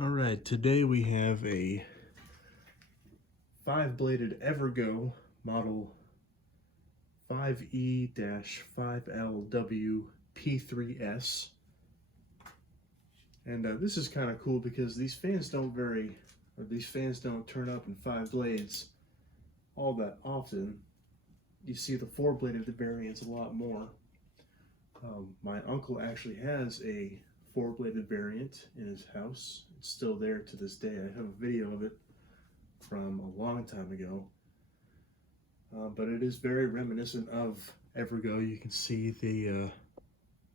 Alright, today we have a 5-bladed Evergo model 5E-5LW P3S. And this is kind of cool because these fans don't turn up in 5 blades all that often. You see the 4-bladed variants a lot more. My uncle actually has a 4-bladed variant in his house. It's still there to this day. I have a video of it from a long time ago, but it is very reminiscent of Evergo. You can see the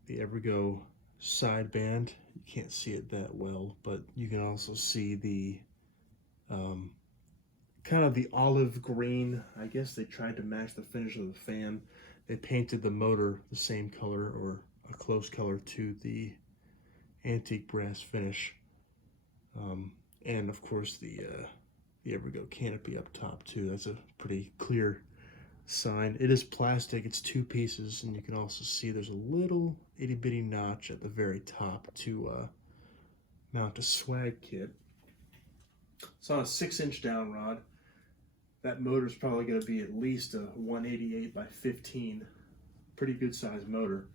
Evergo sideband. You can't see it that well, but you can also see the kind of the olive green. I guess they tried to match the finish of the fan. They painted the motor the same color or a close color to the antique brass finish, and of course the Evergo canopy up top too. That's a pretty clear sign. It is plastic. It's 2 pieces, and you can also see there's a little itty bitty notch at the very top to mount a swag kit. It's on a 6-inch down rod. That motor is probably going to be at least a 188 by 15. Pretty good sized motor.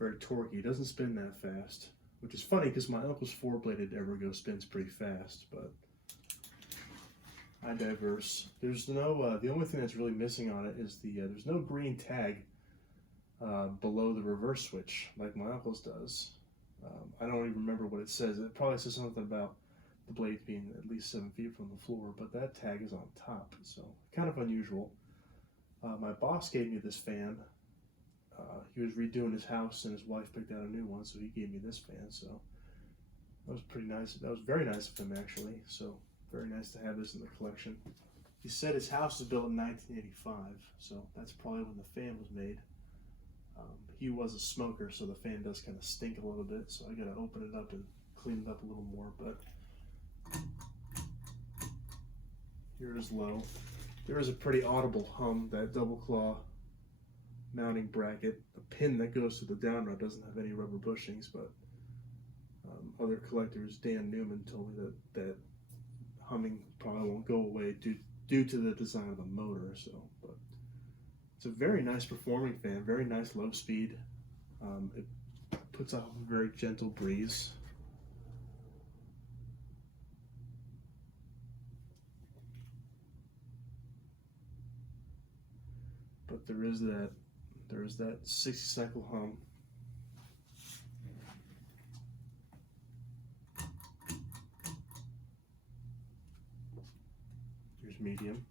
Very torquey. It doesn't spin that fast, which is funny because my uncle's 4-bladed Evergo spins pretty fast, but I digress. There's no, the only thing that's really missing on it is there's no green tag below the reverse switch like my uncle's does. I don't even remember what it says. It probably says something about the blades being at least 7 feet from the floor, but that tag is on top, so kind of unusual. My boss gave me this fan. He was redoing his house and his wife picked out a new one, so he gave me this fan. So that was pretty nice. That was very nice of him, actually. So very nice to have this in the collection. He said his house was built in 1985, so that's probably when the fan was made. He was a smoker, so the fan does kind of stink a little bit, so I gotta open it up and clean it up a little more. But here is low. There is a pretty audible hum. That double claw mounting bracket, the pin that goes to the down rod doesn't have any rubber bushings, but other collectors, Dan Newman, told me that humming probably won't go away due to the design of the motor. So, but it's a very nice performing fan, very nice low speed. It puts out a very gentle breeze. But there is that 60 cycle hum. Here's medium.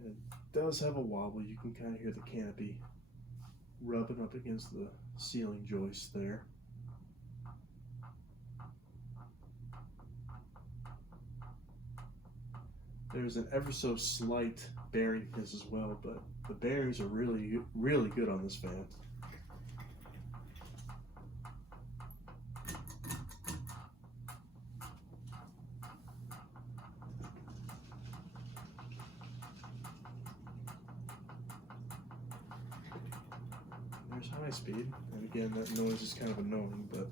And it does have a wobble. You can kind of hear the canopy rubbing up against the ceiling joist there. There's an ever so slight bearing hiss as well, but the bearings are really, really good on this fan. There's high speed, and again, that noise is kind of annoying, but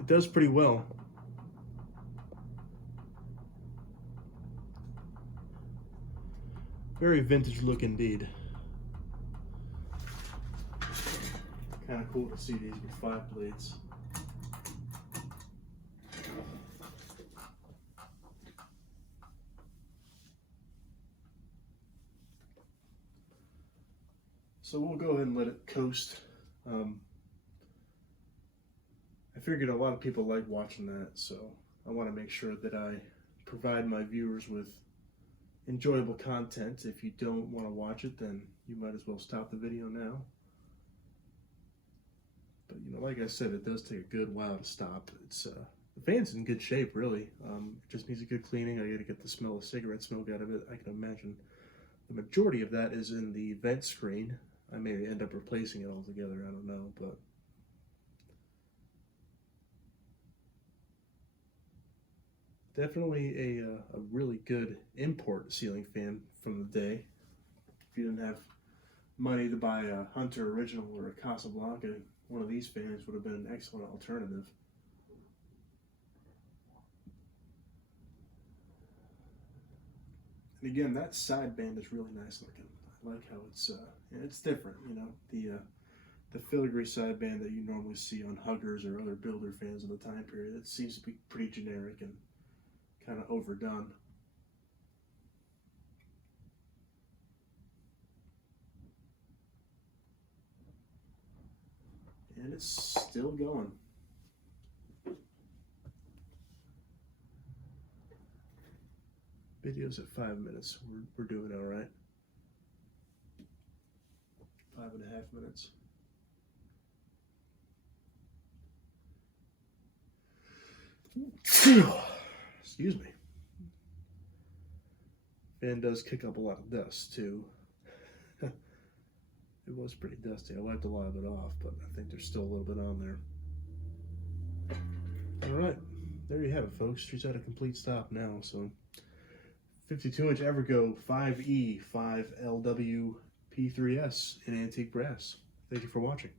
it does pretty well. Very vintage look indeed. Kind of cool to see these with 5 blades. So we'll go ahead and let it coast. I figured a lot of people like watching that, so I want to make sure that I provide my viewers with enjoyable content. If you don't want to watch it, then you might as well stop the video now. But you know, like I said, it does take a good while to stop. It's the fan's in good shape, really. It just needs a good cleaning. I got to get the smell of cigarette smoke out of it. I can imagine the majority of that is in the vent screen. I may end up replacing it altogether. I don't know, but definitely a really good import ceiling fan from the day. If you didn't have money to buy a Hunter Original or a Casablanca, one of these fans would have been an excellent alternative. Again, that side band is really nice looking. I like how it's different, you know, the filigree side band that you normally see on Huggers or other builder fans of the time period. It seems to be pretty generic and kind of overdone. And it's still going. Video's at 5 minutes. We're doing all right. 5.5 minutes. Excuse me. Fan does kick up a lot of dust too. It was pretty dusty. I wiped a lot of it off, but I think there's still a little bit on there. All right, there you have it, folks. She's at a complete stop now. So 52-inch Evergo 5E-5LW P3S in antique brass. Thank you for watching.